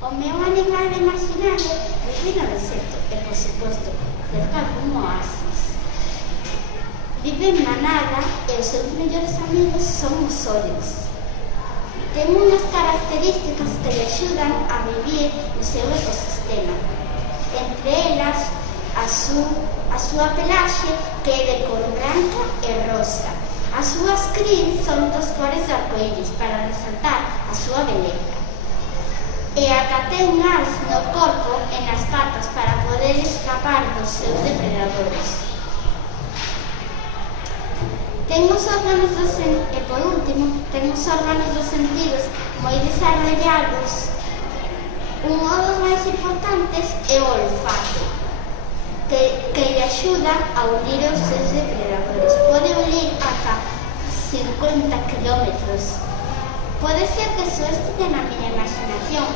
O meu animal imaginario vive no deserto e, por suposto, cerca dun oasis. Vive en manada e os seus mellores amigos son os ollos. Ten unhas características que le axudan a vivir no seu ecosistema. Entre elas, a súa pelaxe, que é de cor branca e rosa. As súas cris son dos cores de arcoíris para resaltar a súa beleza. E ata ten ás no corpo e nas patas para poder escapar dos seus depredadores. Ten os órganos e por último, ten os órganos dos sentidos moi desarrollados. Un dos máis importantes é o olfato, que lle axuda a unir os seus depredadores. Pode unir ata 50 kilómetros. Pode ser que só estea na miña imaginación,